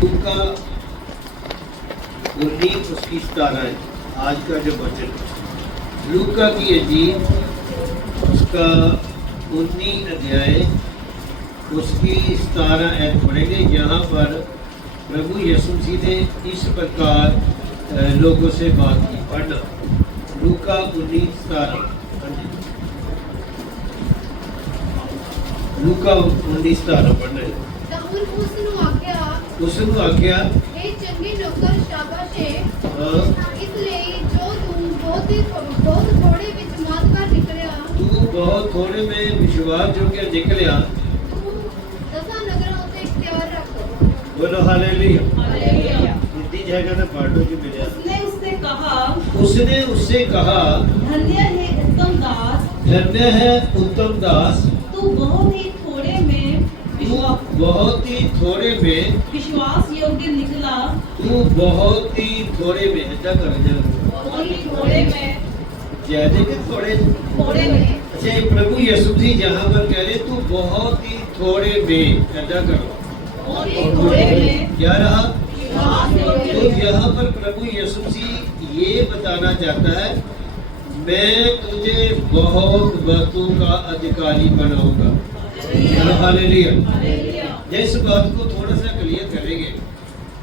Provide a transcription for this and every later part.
लूका 19 उसकी 17 है आज का जो वचन। लूका की इंजील उसका 19 अध्याय उसकी 17 ऐत पढ़ेंगे। यहाँ पर प्रभु यीशु मसीह ने इस प्रकार लोगों से बात की। पढ़ना लूका 19:17। लूका 19:17 पढ़ना है। ਉਸ ਨੂੰ ਆਖਿਆ ਇਹ ਚੰਗੇ ਨੌਕਰ ਸ਼ਾਬਾਸ਼ ਹੈ ਇਸ ਲਈ ਜੋ ਤੂੰ ਬਹੁਤ ਥੋੜੇ ਵਿੱਚ ਮਾਤਕਾਰ ਨਿਕਲਿਆ तू बहुत थोड़े में विश्वास योग्य निकलिया ਤੂੰ ਦਸਾਂ ਨਗਰਾਂ ਉੱਤੇ ਇਖਤਿਆਰ ਰੱਖ। बोलो हालेलुया। हिंदी जाएगा ना पार्टों की मिले। उसने उससे कहा धन्य है उत्तम दास, धन्य है उत्तम दास, तू बहुत ही थोड़े में विश्वास योग्य निकला। तू बहुत ही थोड़े में ऐसा कर बहुत ही थोड़े में ज्यादा के थोड़े में अच्छा प्रभु यीशु जी जहाँ पर कह रहे तू बहुत ही थोड़े में ऐसा करो। बहुत ही थोड़े में क्या रहा विश्वास योग्य। तो यहाँ पर प्रभु यीशु जी ये बताना चाहता है मैं तुझे बहुत वस्तु का अधिकारी बनाऊंगा। हालेलुया। इस बात को थोड़ा सा क्लियर करेंगे।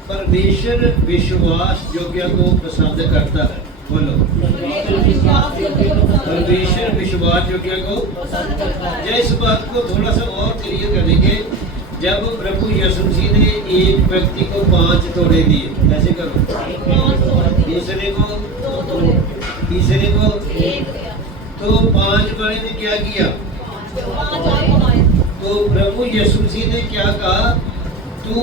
परमेश्वर विश्वास योग्य को पसंद करता है। बोलो परमेश्वर विश्वास योग्य को पसंद करता है। इस बात को थोड़ा सा और क्लियर करेंगे। जब प्रभु यीशु मसीह ने एक व्यक्ति को 5 तोड़े दिए, ऐसे करो, दूसरे को, तीसरे को, तो 5 वाले ने क्या किया? तो प्रभु यीशु मसीह ने क्या कहा? तू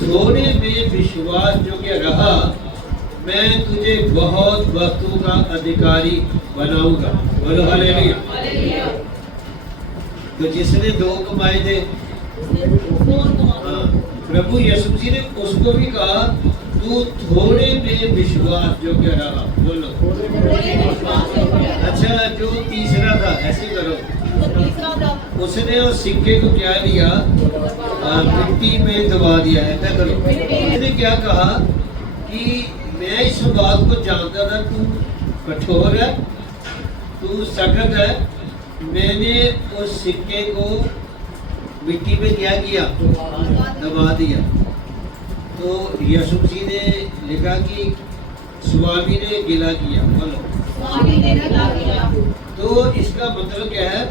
थोड़े में विश्वास योग्य रहा, मैं तुझे बहुत वस्तु का अधिकारी बनाऊंगा। बोलो हालेलुया। तो जिसने 2 कमाए थे, प्रभु यीशु मसीह ने उसको भी कहा तू थोड़े में विश्वास योग्य रहा। बोलो अच्छा जो तीसरा था ऐसे करो, उसने उस सिक्के को क्या लिया? मिट्टी में दबा दिया। ऐसा करो। उसने क्या कहा कि मैं इस बात को जानता था तू कठोर है, तू सख्त है, मैंने उस सिक्के को मिट्टी में क्या किया? दबा दिया। तो यीशु मसीह ने लिखा कि स्वामी ने गिला किया। बोलो तो इसका मतलब क्या है?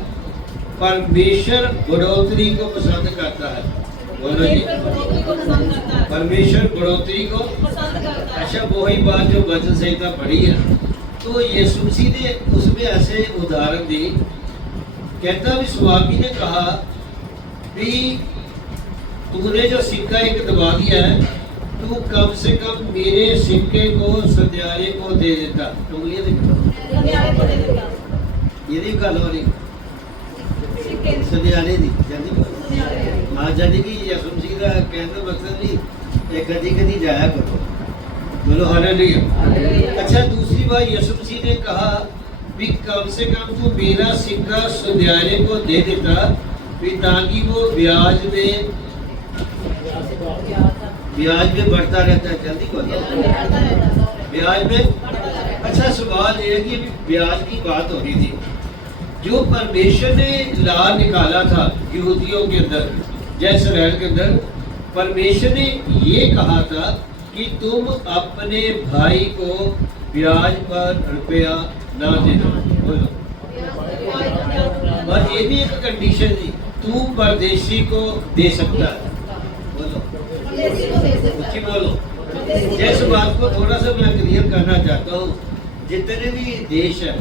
परमेश्वर बढ़ोतरी को पसंद करता है। बोलो जी परमेश्वर बढ़ोतरी को पसंद करता है। अच्छा वही बात जो वचन संहिता पढ़ी है तो यीशु मसीह ने उसमें ऐसे उदाहरण दी। कहता भी स्वामी ने कहा भी तूने जो सिक्का एक दबा दिया है तू कम से कम मेरे सिक्के को सदियारे को दे देता। उंगलियां देखो ये नहीं गल हो रही सदियारे दी जानी हाँ जानी कि यीशु मसीह का कहने का मकसद नहीं एक कदी जाया करो। बोलो हालेलुया। अच्छा दूसरी बात यीशु मसीह ने कहा भी कम से कम तू मेरा सिक्का सदियारे को दे देता भी ताकि वो ब्याज में बढ़ता रहता है। जल्दी बोलो ब्याज में। अच्छा सवाल ये है कि ब्याज की बात हो रही थी। जो परमेश्वर ने ला निकाला था यहूदियों के अंदर या इस्राएल के अंदर, परमेश्वर ने ये कहा था कि तुम अपने भाई को ब्याज पर रुपया ना देना। बोलो और ये भी एक कंडीशन थी तू परदेशी को दे सकता है। बोलो अच्छी बोलो। इस बात को थोड़ा सा मैं क्लियर करना चाहता हूँ। जितने भी देश है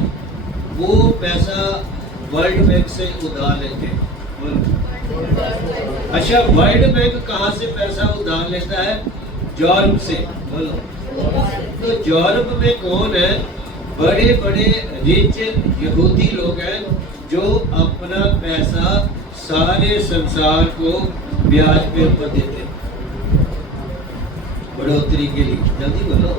वो पैसा वर्ल्ड बैंक से उधार लेते हैं। अच्छा वर्ल्ड बैंक कहाँ से पैसा उधार लेता है? यूरोप से। बोलो तो यूरोप में कौन है? बड़े बड़े रिच यहूदी लोग हैं जो अपना पैसा सारे संसार को ब्याज पे ऊपर देते हैं बढ़ोतरी के लिए। जल्दी बोलो।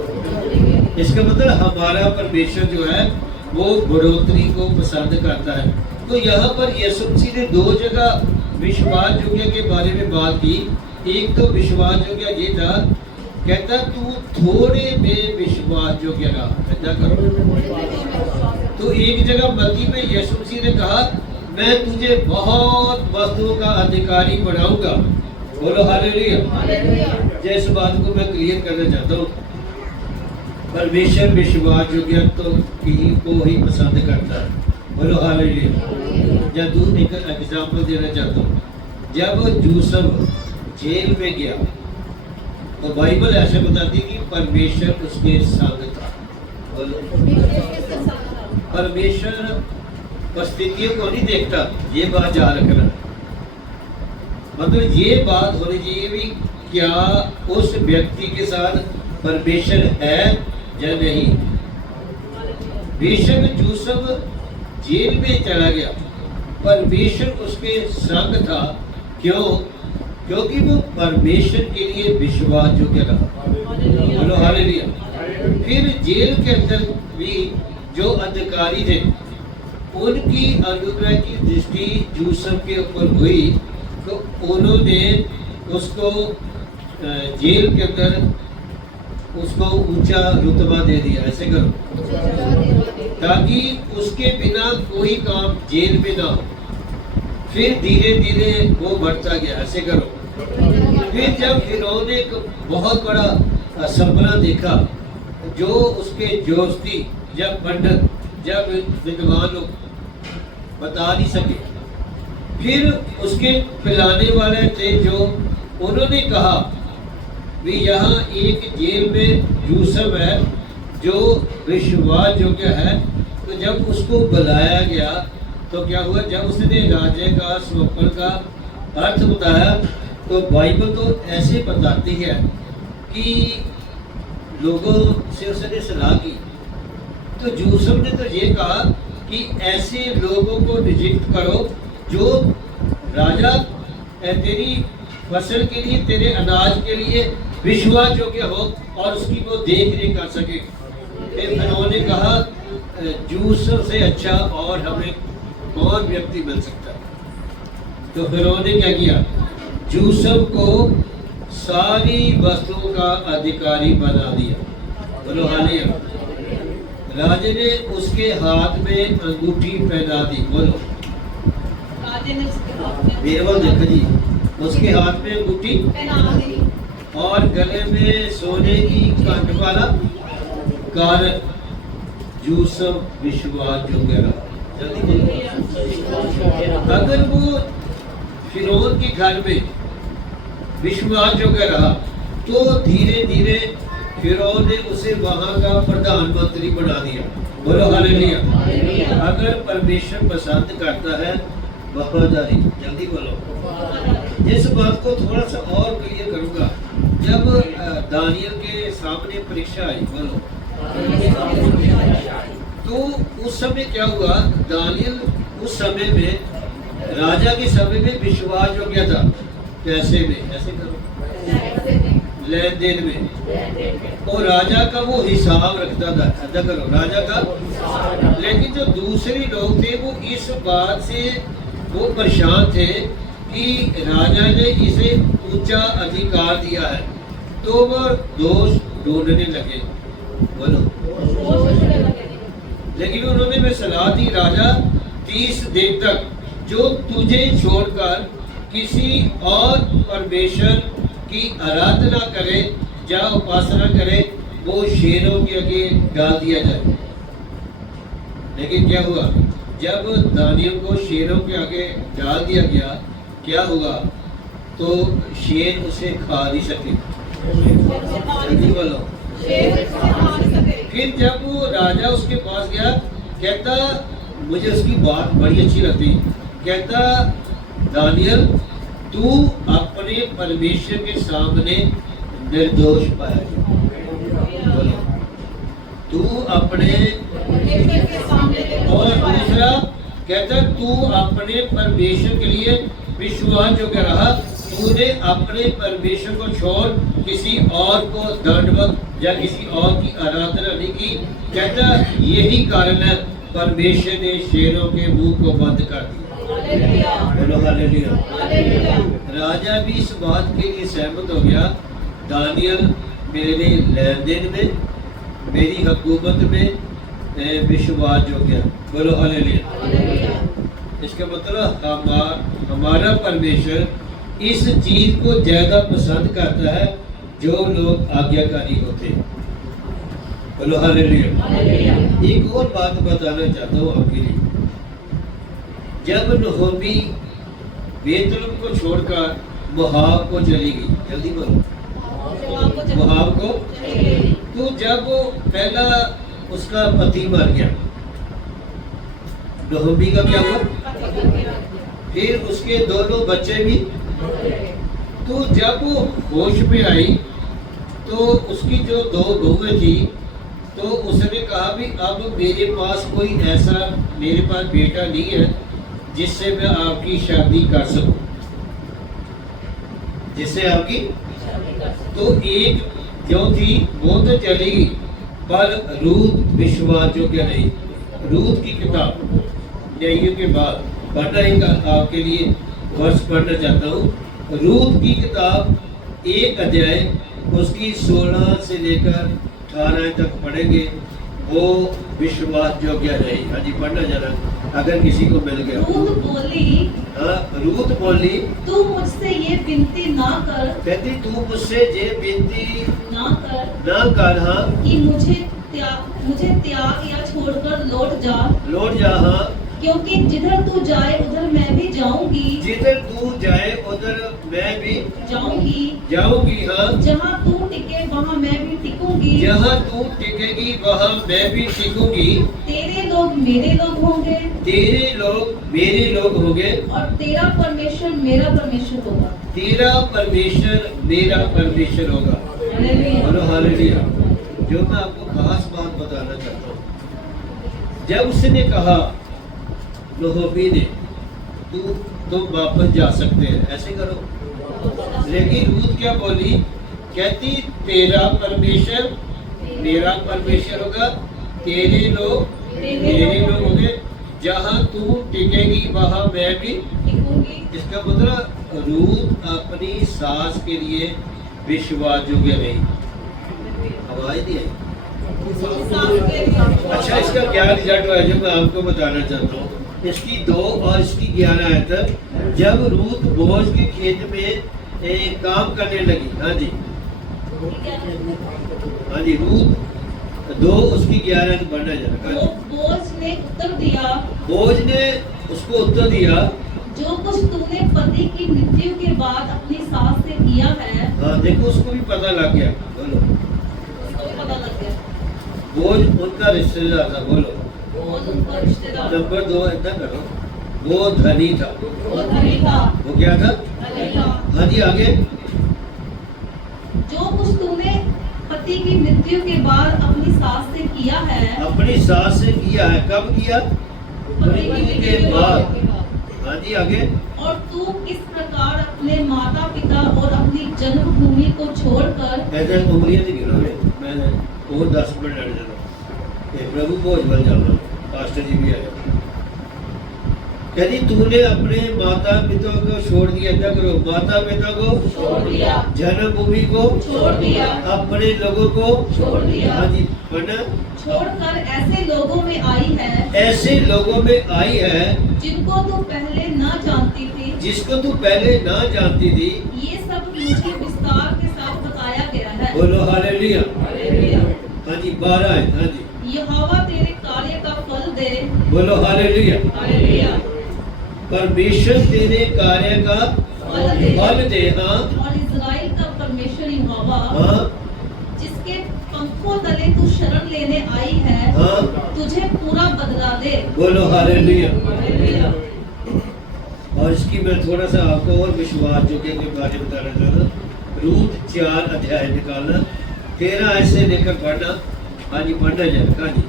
इसका मतलब हमारा परमेश्वर जो है वो बढ़ोतरी को पसंद करता है। तो यहाँ पर यीशु मसीह ने 2 जगह विश्वास योग्य के बारे में बात की। एक तो विश्वास योग्य ये था, कहता तू थोड़े में विश्वास योग्य रहा। ऐसा करो। तो एक जगह मत्ती में यीशु मसीह ने कहा मैं तुझे बहुत वस्तुओं का अधिकारी बनाऊंगा। बोलो हालेलुया। जैसे बात को मैं क्लियर करना चाहता हूँ, परमेश्वर विश्वास योग्य तो को ही पसंद करता है। बोलो हालेलुया। या दूसरा एक एग्जाम्पल देना चाहता हूँ, जब यूसुफ जेल में गया तो बाइबल ऐसे बताती कि परमेश्वर उसके संग था। बोलो, परमेश्वर परिस्थितियों को नहीं देखता, ये बात याद रखना। मतलब ये बात होनी चाहिए भी क्या उस व्यक्ति के साथ परमेश्वर है या नहीं। बेशक यूसुफ जेल में चला गया, परमेश्वर उसके संग था। क्यों? क्योंकि वो परमेश्वर के लिए विश्वास योग्य रहा। बोलो हालेलुया। फिर जेल के अंदर भी जो अधिकारी थे उनकी अनुग्रह की दृष्टि यूसुफ के ऊपर हुई, तो उन्होंने उसको जेल के अंदर उसको ऊंचा रुतबा दे दिया। ऐसे करो ताकि उसके बिना कोई काम जेल में ना हो। फिर धीरे धीरे वो बढ़ता गया। ऐसे करो। फिर जब फिरौन ने एक बहुत बड़ा सपना देखा, जो उसके जोस्ती जब पंडित जब विद्वान लोग बता नहीं सके, फिर उसके पिलाने वाले थे जो उन्होंने कहा भी यहाँ एक जेल में यूसुफ है जो विश्वास योग्य है। तो जब उसको बुलाया गया तो क्या हुआ, जब उसने राजे का स्वप्न का अर्थ बताया तो बाइबल तो ऐसे बताती है कि लोगों से उसने सलाह की। तो यूसुफ ने तो ये कहा कि ऐसे लोगों को रिजेक्ट करो जो राजा तेरी फसल के लिए, तेरे अनाज के लिए विश्वास योग्य हो और उसकी वो देख रेख कर सके। फिर उन्होंने कहा यूसुफ से अच्छा और हमें कौन व्यक्ति मिल सकता है। तो फिर उन्होंने क्या किया, यूसुफ को सारी वस्तुओं का अधिकारी बना दिया। बोलो हालेलुया। राजे ने उसके हाथ में अंगूठी पहना दी। बोलो, राजे ने उसके हाथ में बीरबल देखो जी, उसके हाथ में अंगूठी पहना दी और गले में सोने की कंठ वाला कारण यूसुफ विश्वास योग्य रहा। जल्दी बोलो। अगर वो फिरौन के घर में विश्वास योग्य रहा तो धीरे धीरे फिरौन ने उसे वहां का प्रधानमंत्री बना दिया। बोलो हालेलुया। अगर परमेश्वर पसंद करता है वफादारी। जल्दी बोलो। इस बात को थोड़ा सा और क्लियर करूंगा। जब दानियल के सामने परीक्षा आई, बोलो, तो उस समय क्या हुआ, दानियल उस समय में राजा के समय में विश्वास योग्य था। पैसे में, ऐसे करो, लेन देन में, और राजा का वो हिसाब रखता था। ऐसा करो, राजा का। लेकिन जो दूसरे लोग थे वो इस बात से वो परेशान थे कि राजा ने इसे ऊंचा अधिकार दिया है, तो वो दोष ढूंढने लगे। बोलो। लेकिन उन्होंने मैं सलाह दी, राजा 30 दिन तक जो तुझे छोड़कर किसी और परमेश्वर की आराधना करे या उपासना करे वो शेरों के आगे डाल दिया जाए। लेकिन क्या हुआ, जब दानियल को शेरों के आगे डाल दिया गया, क्या हुआ, तो शेर उसे खा नहीं सके। जल्दी बोलो। फिर जब वो राजा उसके पास गया, कहता, मुझे उसकी बात बड़ी अच्छी लगती, कहता, दानियल तू अपने परमेश्वर के सामने निर्दोष पाया जा। बोलो, तू अपने, और दूसरा कहता तू अपने परमेश्वर के लिए विश्वास योग्य रहा। तूने अपने परमेश्वर को छोड़ किसी और को दंडवत या किसी और की आराधना नहीं की। कहता यही कारण है परमेश्वर ने शेरों के मुंह को बंद कर दिया। हालेलुया बोलो हालेलुया। हालेलुया राजा भी इस बात के लिए सहमत हो गया, दानियल मेरे लेन देन में, मेरी हुकूमत में विश्वास हो गया। बोलो हालेलुया। हालेलुया इसका मतलब हमारा परमेश्वर इस चीज को ज्यादा पसंद करता है जो लोग आज्ञाकारी होते हैं। बोलो हालेलुया। हालेलुया एक और बात बताना चाहता हूँ आपके लिए। जब नहोमी बेतलम को छोड़कर मोआब को चली गई, जल्दी बोलो, मोआब को, तो जब वो पहला उसका पति मर गया, नहोमी का क्या हुआ, फिर उसके दोनों बच्चे भी, तो जब वो होश में आई तो उसकी जो दो बहुएं थी, तो उसने कहा भी अब मेरे पास कोई ऐसा, मेरे पास बेटा नहीं है जिससे मैं आपकी शादी कर सकूं, जिससे आपकी, तो एक जो थी वो तो चली गई, पर रूत विश्वास योग्य नहीं। रूत की किताब न्यायियों के बाद पढ़ना ही आपके लिए वर्ष पढ़ना चाहता हूँ। रूत की किताब 1 अध्याय उसकी 16 से लेकर 18 तक पढ़ेंगे, वो विश्वास योग्य नहीं। हाँ जी, पढ़ना जरा अगर किसी को मिल गया। रूत बोली, हाँ, रूत बोली, तू मुझसे ये विनती ना कर, कहती तू मुझसे ये विनती ना ना कर, हाँ, कि मुझे त्याग या छोड़कर लौट जा, हाँ, क्योंकि जिधर तू जाए उधर मैं भी जाऊंगी, जिधर तू जाए उधर मैं भी जाऊंगी, हाँ, जहाँ तू टिके वहाँ मैं भी टिकूंगी, जहाँ तू टिकेगी वहाँ मैं भी टिकूंगी, तेरे लोग मेरे लोग होंगे, तेरे लोग मेरे लोग होंगे, और तेरा परमेश्वर मेरा परमेश्वर होगा। तेरा परमेश्वर मेरा परमेश्वर होगा। हालेलुया। बोलो हालेलुया। जो मैं आपको खास बात बताना चाहता हूँ, जब उसने कहा नहोमी ने तुम वापस जा सकते हैं, ऐसे करो, लेकिन रूत क्या बोली, कहती तेरा परमेश्वर मेरा परमेश्वर होगा, तेरे लोग मेरे लोग होंगे, जहाँ तू टिकेगी वहाँ मैं भी। टिकूंगी। इसका मतलब रूत अपनी सास के लिए विश्वास योग्य नहीं। आवाज नहीं आई। अच्छा, इसका क्या रिजल्ट हुआ जो मैं आपको बताना चाहता हूँ। इसकी 2 और इसकी 11 आयत, जब रूत बोझ के खेत में काम करने लगी, हाँ जी, हाँ जी, रूत 2 उसकी 11 आयत बढ़ना जाएगा। बोझ ने उत्तर दिया, बोझ ने उसको उत्तर दिया, जो कुछ तूने पति की मृत्यु के बाद अपनी सास से किया है, हाँ देखो उसको भी पता लग गया। बोलो, उसको भी पता लग गया। बोझ उनका रिश्तेदार था। बोलो, बोझ उनका रिश्तेदार, नंबर 2 इतना करो, वो धनी था। वो धनी था। वो क्या था? धनी था। हाँ जी, आगे, जो कुछ तूने पति की मृत्यु के बाद अपनी सास से किया है, अपनी सास से किया है, कब किया? पति की मृत्यु के बाद। हाँ जी, आगे, और तू किस प्रकार अपने माता पिता और अपनी जन्मभूमि को छोड़कर, ऐसे उंगलियां नहीं गिरोगे, मैं और 10 मिनट लड़ जाता हूँ। प्रभु भोज बन जाऊंगा, पास्टर जी भी आए। कहती तूने अपने माता पिता को छोड़ दिया, क्या करो, माता पिता को छोड़ दिया, जन्मभूमि को छोड़ दिया, अपने लोगों को छोड़ दिया, हाँ जी, वरना छोड़कर ऐसे लोगों में आई है, ऐसे लोगों में आई है जिनको तू पहले न जानती थी, जिसको तू पहले ना जानती थी। ये सब मुझे विस्तार के साथ बताया गया है। बोलो हालेलुया। हालेलुया। हाँ जी, 12 है। हाँ जी, यहोवा तेरे कार्य का फल दे। बोलो हालेलुया। हालेलुया। परमेश्वर तेरे कार्य का फल दे। हाँ, और इज़राइल का परमेश्वर यहोवा, हाँ, जिसके पंखों तले तू शरण लेने आई है, हाँ, तुझे पूरा बदला दे। बोलो हालेलुया। हालेलुया। और इसकी मैं थोड़ा सा आपको और विश्वास योग्य के बारे में बताना चाहता हूँ। रूत 4 अध्याय निकालना, 13 ऐसे लेकर पढ़ना। हाँ जी, पढ़ना जाए। हाँ जी,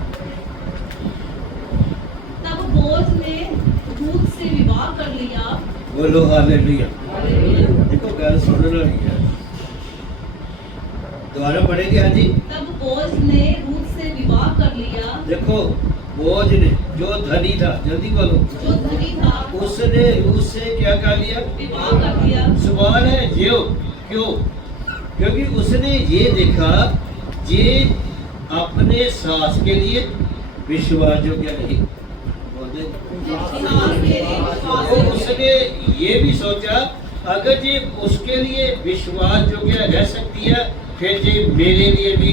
तब बोझ ने रूत से विवाह कर लिया। बोलो हालेलुया। हालेलुया। देखो गल सुनने वाली है, दोबारा पढ़ेंगे। हाँ जी, तब बोझ ने रूत से विवाह कर लिया। देखो बोझ ने, जो धनी था, जल्दी बोलो, जो धनी था उसने रूस से क्या कर लिया? विवाह कर दिया। सवाल है जो क्यों? क्योंकि उसने ये देखा ये अपने सास के लिए विश्वास योग्य नहीं। बोलते तो उसने ये भी सोचा अगर ये उसके लिए विश्वास योग्य रह सकती है फिर ये मेरे लिए भी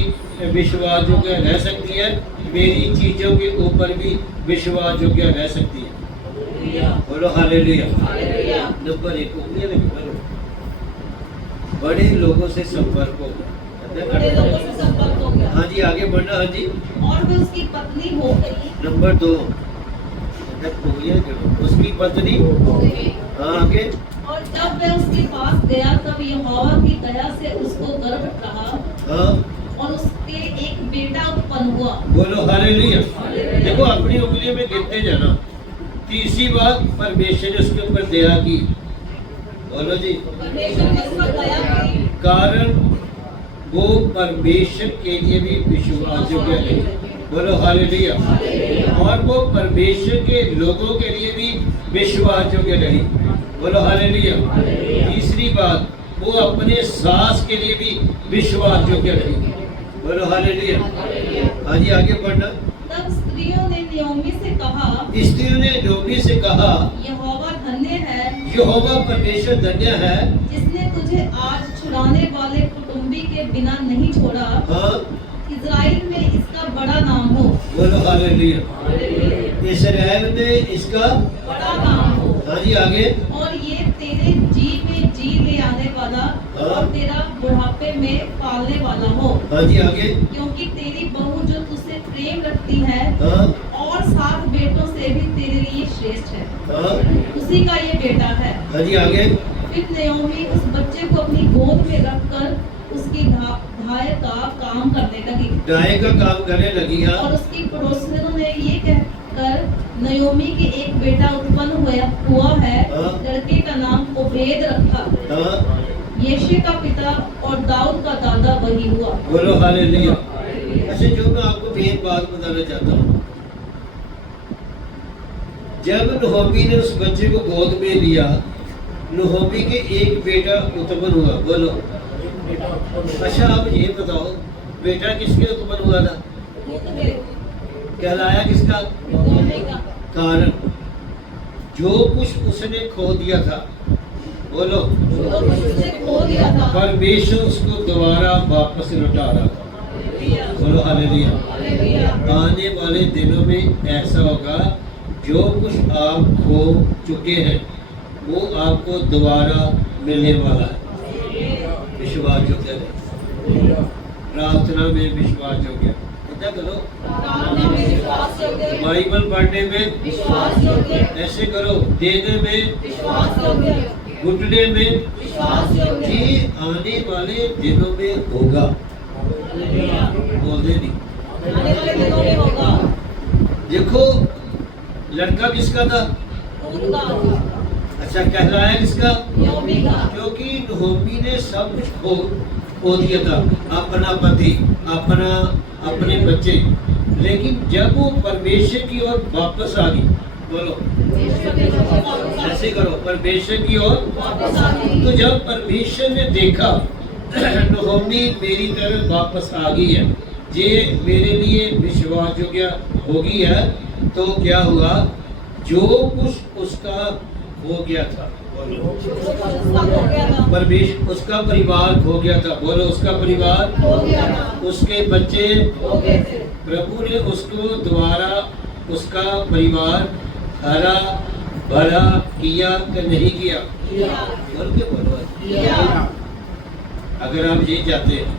विश्वास योग्य रह सकती है, मेरी चीजों के ऊपर भी विश्वास योग्य रह सकती है। बोलो हालेलुया। नंबर 1 उंगलियां लगी बोलो। बड़े लोगों से संपर्क हो बड़े लोगों से संपर्क हो गया। हाँ जी, आगे बढ़ना। हाँ जी, और वे उसकी पत्नी हो गई। नंबर 2 उसकी पत्नी। हाँ आगे। और जब वह उसके पास गया तब यहोवा की दया से उसको गर्भ रहा हाँ और उसके एक बेटा उत्पन्न हुआ। बोलो हालेलुया। देखो अपनी उंगलियों में गिनते जाना। तीसरी बात, परमेश्वर ने उसके ऊपर दया की। बोलो जी। परमेश्वर ने उस पर दया की। कारण वो परमेश्वर के लिए भी विश्वास योग्य नहीं। बोलो हालेलुया। और वो परमेश्वर के लोगों के लिए भी विश्वास योग्य नहीं। बोलो हालेलुया। तीसरी बात, वो अपने सास के लिए भी विश्वास योग्य नहीं। बोलो हालेलुया। हाँ जी, आगे बढ़ना। तब स्त्रियों ने नयोमी से कहा, स्त्रियों ने नयोमी से कहा, यहोवा धन्य है, यहोवा परमेश्वर धन्य है, जिसने तुझे आज छुड़ाने वाले कुटुंबी के बिना नहीं छोड़ा। हाँ इज़राइल में इसका बड़ा नाम हो। बोलो हालेलुया। इस्राएल में इसका बड़ा नाम हो। हाँ जी, आगे। और ये तेरे जी में जी ले आने वाला और तेरा बुढ़ापे में पालने वाला हो। हाँ जी, आगे। क्योंकि तेरी बहू जो तुझसे प्रेम रखती है हाँ और 7 बेटों से भी तेरे लिए श्रेष्ठ है, हाँ उसी का ये बेटा है। हाँ जी, आगे। फिर नयोमी उस बच्चे को अपनी गोद में रखकर उसकी धाय का काम करने लगी। गाय का काम करने लगी। हाँ और उसकी पड़ोसियों ने ये कहकर नयोमी के एक बेटा उत्पन्न हुआ है, हाँ। लड़के का नाम ओबेद रखा। हाँ यिशै का पिता और दाऊद का दादा वही हुआ। बोलो हालेलुया। अच्छा, जो मैं आपको एक बात बताना चाहता हूँ, जब नहोमी ने उस बच्चे को गोद में लिया, नहोमी के एक बेटा उत्पन्न हुआ। बोलो। अच्छा, आप ये बताओ बेटा किसके उत्पन्न हुआ था? कहलाया किसका? कारण जो कुछ उसने खो दिया था, बोलो, खो दिया था, परमेश्वर उसको दोबारा वापस लौटा रहा था। बोलो हालेलुया। आने वाले दिनों में ऐसा होगा, जो कुछ आप खो चुके हैं वो आपको दोबारा मिलने वाला है। विश्वास योग्य है, प्रार्थना में विश्वास योग्य। क्या करो? बाइबल पढ़ने में विश्वास योग्य, ऐसे करो, देने में विश्वास योग्य, घुटने में विश्वास योग्य। ये आने वाले दिनों में होगा। बोल दे नहीं। आने वाले दिनों में होगा। देखो, लड़का किसका था? दूध का, अच्छा, कहलाया किसका? नयोमी का। क्योंकि नहोमी ने सब कुछ खो दिया था, अपना पति, अपने बच्चे, लेकिन जब वो परमेश्वर की ओर वापस आ गई, बोलो, ऐसे करो, परमेश्वर की ओर। तो जब परमेश्वर ने देखा नहोमी मेरी तरफ वापस आ गई है, ये मेरे लिए विश्वास योग्य हो गई है, तो क्या हुआ? जो कुछ उसका हो गया था, परमेश्वर, उसका परिवार खो गया था। बोलो, उसका परिवार हो गया था, उसके बच्चे हो गए थे। प्रभु ने उसको दोबारा उसका परिवार हरा भरा किया कि नहीं किया? बोल के बोलो। अगर आप ये चाहते हैं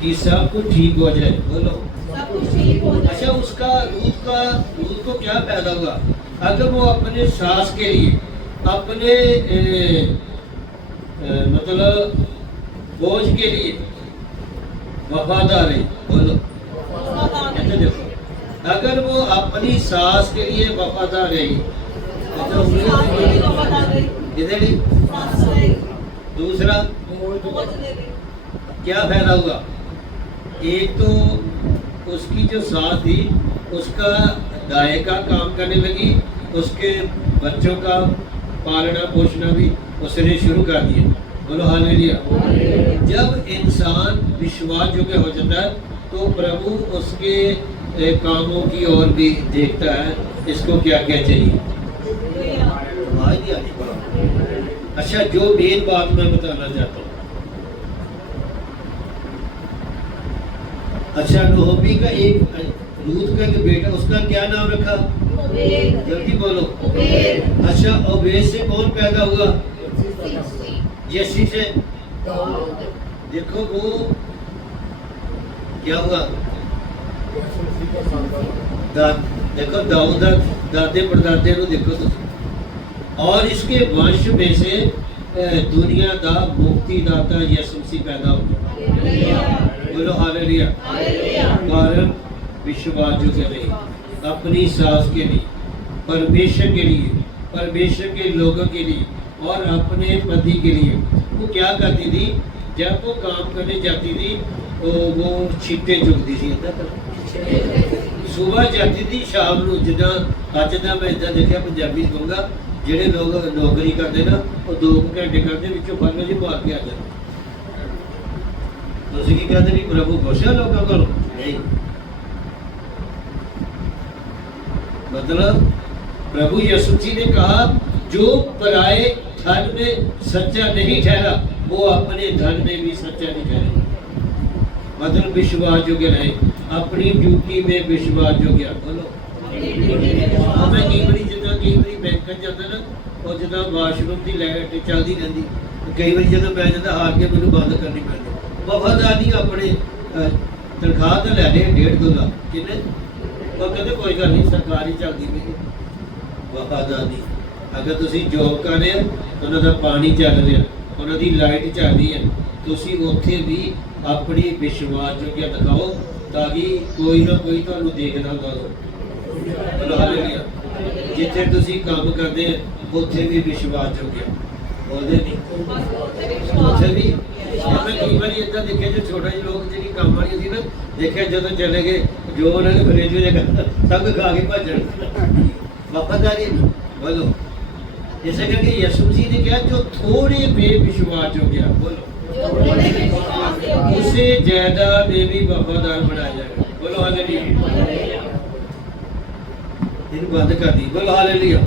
कि सब कुछ ठीक हो जाए, बोलो। सब कुछ ठीक हो जाए। अच्छा, उसका रूथ को क्या पैदा हुआ? अगर वो अपने सास के लिए, अपने मतलब बोझ के लिए वफादार है, बोलो। कहते देखो, अगर वो अपनी सास के लिए वफादार है, किधर ही? दूसरा क्या फायदा हुआ? एक तो उसकी जो साथ थी उसका दाए का काम करने लगी, उसके बच्चों का पालना पोषणा भी उसने शुरू कर दिया। बोलो हालेलुया। जब इंसान विश्वास योग्य हो जाता है तो प्रभु उसके कामों की ओर भी देखता है, इसको क्या क्या चाहिए। आवाज नहीं आ रही। अच्छा, जो मेन बात मैं बताना चाहता हूँ, अच्छा नहोमी का एक रूत का एक बेटा, उसका क्या नाम रखा? जल्दी बोलो। अच्छा, ओबेद से कौन पैदा हुआ? यसी से। देखो वो क्या हुआ, देखो दाऊद दादे परदादे को देखो तुम, और इसके वंश में से दुनिया का मुक्तिदाता यीशु मसीह पैदा हुआ। बोलो हालेलुया। कारण विश्वास जो के लिए, अपनी सास के लिए, परमेश्वर के लिए, परमेश्वर के लोगों के लिए और अपने पति के लिए वो क्या करती थी? जब वो काम करने जाती थी तो वो छीटे चुकती थी, सुबह जाती थी, शाम ਨੂੰ ਜਿੱਦਾਂ ਅੱਜ ਦਾ ਮੈਂ ਇਦਾਂ ਦੇਖਿਆ ਪੰਜਾਬੀ ਕਹੂੰਗਾ, ਜਿਹੜੇ ਲੋਕ ਨੌਕਰੀ ਕਰਦੇ ਨਾ ਉਹ 2 ਘੰਟੇ ਕਰਦੇ ਵਿੱਚੋਂ ਫਰਕ ਜੀ ਮਾਰ ਕੇ ਆ ਜਾਂਦੇ। ਤੁਸੀਂ ਕੀ ਕਹਿੰਦੇ ਵੀ ਪ੍ਰਭੂ ਖੁਸ਼ ਹੈ ਲੋਕਾਂ ਕੋਲ? ਨਹੀਂ, मतलब प्रभु यीशु जी ने कहा जो पराए धन में सच्चा नहीं ठहरा वो अपने धन में भी सच्चा नहीं ठहरा। मतलब विश्वास योग्य रहे, अपनी ड्यूटी में विश्वास योग्य। बोलो मैं कई बार जिदा कई बार बैंक जाता ना और जिदा वाशरूम की लाइट चलती रहती, कई बार जो मैं जाता हार के मैंने बंद करनी पैती। वफादारी अपने तनख्वाह तो लै ले 1.5-2 लाख किन्ने, और कहते कोई गल नहीं सरकारी चलती पई। वफादारी अगर तुसी जॉब कर रहे हो उन्हों का पानी चल रहा, उन्हों की लाइट चल रही है, तुसी उत्थे भी अपनी विश्वास योग्य दिखाओ ताकि कोई ना कोई तुहानू देखदा होगा। हालेलुया। जिथे तुसी काम करते हैं उत्थे भी विश्वास योग्य बोलते नहीं, उत्थे भी मैं कई बार इदा देखिया जो छोटा जी लोग जी काम वाली थी ना, देखिया जो चले गए जो उन्होंने फ्रिज में सब खा के भजन। वफादारी नहीं। बोलो जैसे करके यीशु मसीह ने कहा जो थोड़े में विश्वास हो गया, बोलो उसे ज्यादा में भी वफादार बनाया जाएगा। बोलो हालेलुया। इन बंद कर दी। बोलो हालेलुया।